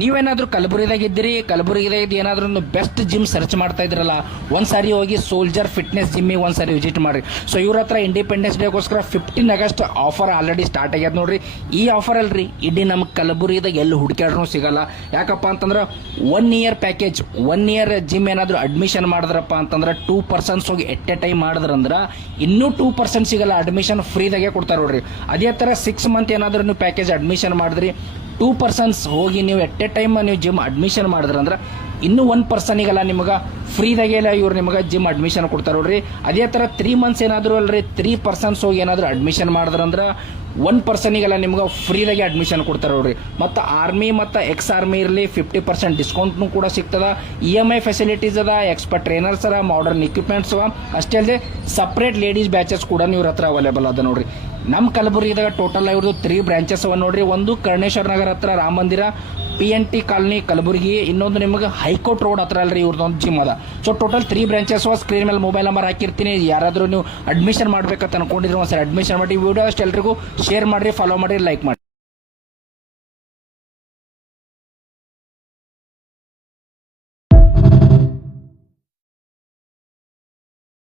ನೀವೇನಾದ್ರೂ ಕಲಬುರಗಿದಾಗ ಇದ್ದೀರಿ, ಕಲಬುರಗಿದಾಗ ಏನಾದ್ರೂ ಒಂದು ಬೆಸ್ಟ್ ಜಿಮ್ ಸರ್ಚ್ ಮಾಡ್ತಾ ಇದ್ರಲ್ಲ, ಒಂದ್ಸಾರಿ ಹೋಗಿ ಸೋಲ್ಜರ್ ಫಿಟ್ನೆಸ್ ಜಿಮ್ಮಿಗೆ ಒಂದ್ಸಾರಿ ವಿಸಿಟ್ ಮಾಡ್ರಿ. ಸೊ ಇವ್ರ ಹತ್ರ ಇಂಡಿಪೆಂಡೆನ್ಸ್ ಡೇಗೋಸ್ಕರ 15 ಆಗಸ್ಟ್ ಆಫರ್ ಆಲ್ರೆಡಿ ಸ್ಟಾರ್ಟ್ ಆಗ್ಯದ ನೋಡ್ರಿ. ಈ ಆಫರ್ ಅಲ್ರಿ ಇಡೀ ನಮ್ಮ ಕಲಬುರಗಿದಾಗ ಎಲ್ಲಿ ಹುಡುಕ್ಯಾಡ್ರೂ ಸಿಗಲ್ಲ. ಯಾಕಪ್ಪ ಅಂತಂದ್ರೆ 1 ಇಯರ್ ಪ್ಯಾಕೇಜ್, 1 ಇಯರ್ ಜಿಮ್ ಏನಾದ್ರು ಅಡ್ಮಿಷನ್ ಮಾಡಿದ್ರಪ್ಪ ಅಂತಂದ್ರೆ 2% ಹೋಗಿ ಎಟ್ ಎ ಟೈಮ್ ಮಾಡಿದ್ರಂದ್ರೆ ಇನ್ನೂ 2% ಸಿಗಲ್ಲ, ಅಡ್ಮಿಷನ್ ಫ್ರೀದಾಗೆ ಕೊಡ್ತಾರೆ ನೋಡ್ರಿ. ಅದೇ ತರ 6 ಮಂತ್ ಏನಾದ್ರು ನೀವು ಪ್ಯಾಕೇಜ್ ಅಡ್ಮಿಷನ್ ಮಾಡಿದ್ರಿ 2% ಹೋಗಿ ನೀವು ಎಟ್ ಎ ಟೈಮ್ ನೀವು ಜಿಮ್ ಅಡ್ಮಿಷನ್ ಮಾಡಿದ್ರಂದ್ರೆ ಇನ್ನೂ 1%ಗಲ್ಲ ನಿಮಗೆ ಫ್ರೀದಾಗೆ ಇವ್ರು ನಿಮಗೆ ಜಿಮ್ ಅಡ್ಮಿಷನ್ ಕೊಡ್ತಾರೆ ನೋಡ್ರಿ. ಅದೇ ಥರ 3 ಮಂತ್ಸ್ ಏನಾದರೂ ಅಲ್ರಿ 3% ಹೋಗಿ ಏನಾದರೂ ಅಡ್ಮಿಷನ್ ಮಾಡಿದ್ರಂದ್ರೆ 1%ಗಲ್ಲ ನಿಮ್ಗೆ ಫ್ರೀದಾಗೆ ಅಡ್ಮಿಷನ್ ಕೊಡ್ತಾರೆ ನೋಡ್ರಿ. ಮತ್ತು ಆರ್ಮಿ ಮತ್ತು ಎಕ್ಸ್ ಆರ್ಮಿ ಇರಲಿ 50% ಡಿಸ್ಕೌಂಟ್ನು ಕೂಡ ಸಿಗ್ತದ. EMI ಫೆಸಿಲಿಟೀಸ್ ಅದ, ಎಕ್ಸ್ಪರ್ಟ್ ಟ್ರೈನರ್ಸ್ ಅದ, ಮಾಡರ್ನ್ ಇಕ್ವಿಪ್ಮೆಂಟ್ಸ್ ಅವ. ಅಷ್ಟೇ ಅಲ್ಲದೆ ಸಪ್ರೇಟ್ ಲೇಡೀಸ್ ಬ್ಯಾಚಸ್ ಕೂಡ ಇವ್ರ ಹತ್ರ ಅವೈಲೇಬಲ್ ಅದ ನೋಡ್ರಿ. ನಮ್ಮ ಕಲಬುರಗಿದಾಗ ಟೋಟಲ್ ಇವ್ರದ್ದು 3 ಬ್ರಾಂಚಸ್ ಅವ ನೋಡ್ರಿ. ಒಂದು ಕರ್ಣೇಶ್ವರ ನಗರ ಹತ್ರ ರಾಮ ಮಂದಿರ, PNT ಕಾಲನಿ ಕಲಬುರಗಿ, ಇನ್ನೊಂದು ನಿಮಗೆ ಹೈಕೋರ್ಟ್ ರೋಡ್ ಹತ್ರ ಅಲ್ರಿ ಇವ್ರದ್ದೊಂದು ಜಿಮ್ ಅದ. ಸೊ ಟೋಟಲ್ 3 ಬ್ರಾಂಚಸ್ ಸ್ಕ್ರೀನ್ ಮೇಲೆ ಮೊಬೈಲ್ ನಂಬರ್ ಹಾಕಿರ್ತೀನಿ. ಯಾರಾದರೂ ನೀವು ಅಡ್ಮಿಷನ್ ಮಾಡ್ಬೇಕಂತ ಅನ್ಕೊಂಡಿದ್ರೆ ಒಂದ್ಸರಿ ಅಡ್ಮಿಷನ್ ಮಾಡಿ. ವಿಡಿಯೋ ಅಷ್ಟು ಎಲ್ರಿಗೂ ಶೇರ್ ಮಾಡಿರಿ, ಫಾಲೋ ಮಾಡಿರಿ, ಲೈಕ್ ಮಾಡಿ.